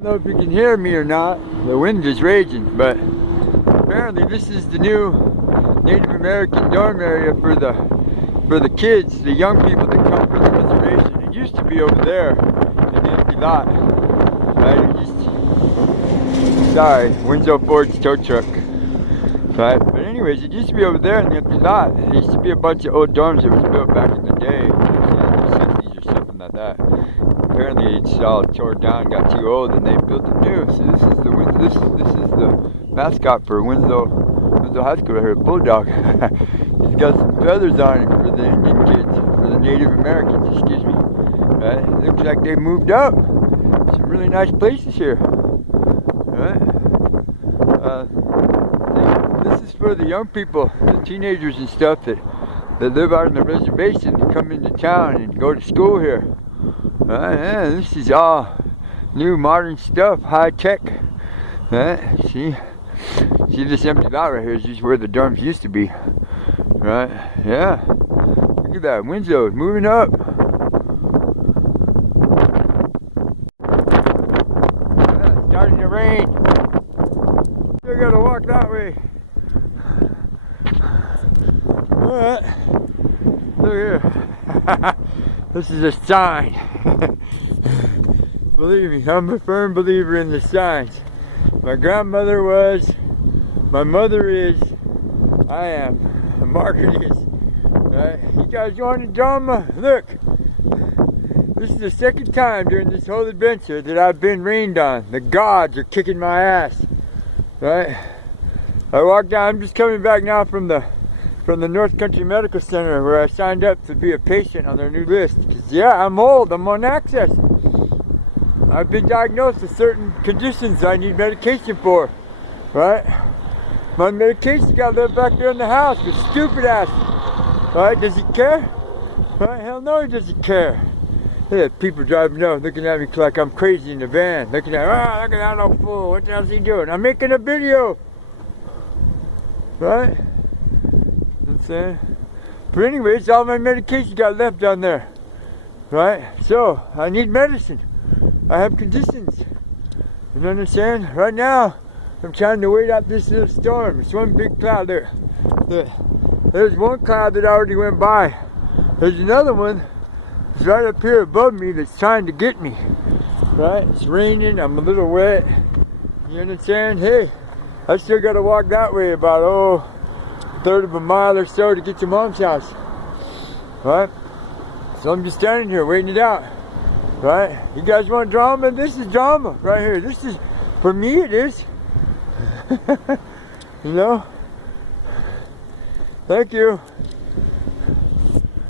I don't know if you can hear me or not. The wind is raging, but apparently this is the new Native American dorm area for the kids, the young people that come from the reservation. It used to be over there in the empty lot. Right? Sorry, Winslow Ford's tow truck. Right? But anyways, it used to be over there in the empty lot. There used to be a bunch of old dorms that was built back in the day, in the 60s or something like that. Apparently it's all tore down, got too old, and they built it new. So this is the mascot for Winslow High School right here, Bulldog. He's got some feathers on him for the Indian kids, for the Native Americans, excuse me. Right? It looks like they moved up. Some really nice places here. Right? This is for the young people, the teenagers and stuff that live out on the reservation to come into town and go to school here. Yeah, this is all new modern stuff, high tech. See this empty lot right here is just where the dorms used to be. Right? Yeah. Look at that, Winslow moving up. Yeah, it's starting to rain. Still gotta walk that way. Alright. Look here. This is a sign. Believe me, I'm a firm believer in the signs. My grandmother was, my mother is, I am, Margaret is. Right? You guys want drama? Look, this is the second time during this whole adventure that I've been rained on. The gods are kicking my ass. Right? I walked down, I'm just coming back now from the North Country Medical Center where I signed up to be a patient on their new list. 'Cause, yeah, I'm old, I'm on access. I've been diagnosed with certain conditions I need medication for, right? My medication got left back there in the house with stupid ass, right? Does he care? Right? Hell no, he doesn't care. Look at people driving up, looking at me like I'm crazy in the van, looking at, oh, look at that old fool, what the hell's he doing? I'm making a video, right? Saying. But anyways, all my medication got left down there, right? So I need medicine. I have conditions. You understand? Right now, I'm trying to wait out this little storm. It's one big cloud there. There's one cloud that already went by. There's another one that's right up here above me that's trying to get me. Right? It's raining. I'm a little wet. You understand? Hey, I still got to walk that way about a third of a mile or so to get to Mom's house. Right? So I'm just standing here waiting it out. Right? You guys want drama? This is drama right here. This is, for me it is. You know? Thank you.